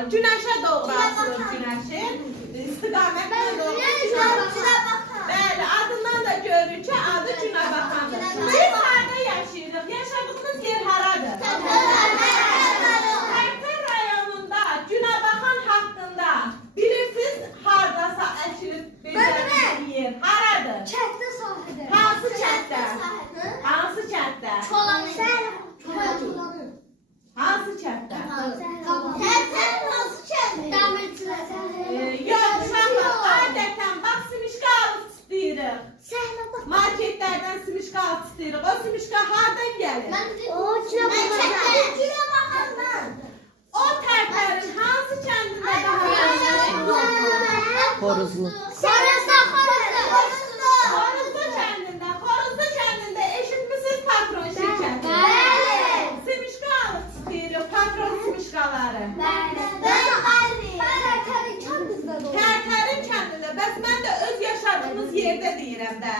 açılmalı. Günəşə doğru açılır günəşin. İstiqamətlə doğru günə baxan. Bəli, adından da görürük ki, adı günə baxandır. Biz harada yaşayırıq? Yaşadığımız yer haradır? Tərtər rayonunda günə baxan haqqında bilirsiniz, hardasa əkilib bezəlmiş yer haradır? Kənddə sahədə. Hansı kənddə? Hansı kənddə? Hansı kənddə? Yox, uşaqlar, adətən bax, simişka alıb istəyirik. Marketlərdən simişka alıb istəyirik. O simişka hardan gəlir? O tərtərin hansı kəndində daha yaxşı? Xoruzlu. Xoruzlu kəndində eşitmisiniz patron şirkəti? Simişka alıb istəyirik, patron simişkaları. Tərtərin kəndində, bəs mən də öz yaşadığımız yerdə deyirəm də.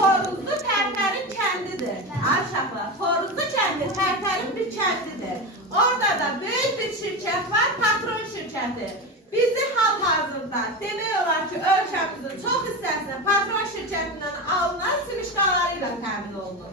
Xoruzlu Tərtərin kəndidir. Aşağılar, Xoruzlu kəndi Tərtərin bir kəndidir. Orada da böyük bir şirkət var, patron şirkəti. Bizi hal-hazırda demək olar ki, ölkəmizin çox hissəsində patron şirkətindən alınan simişkalarıyla təmin olunur.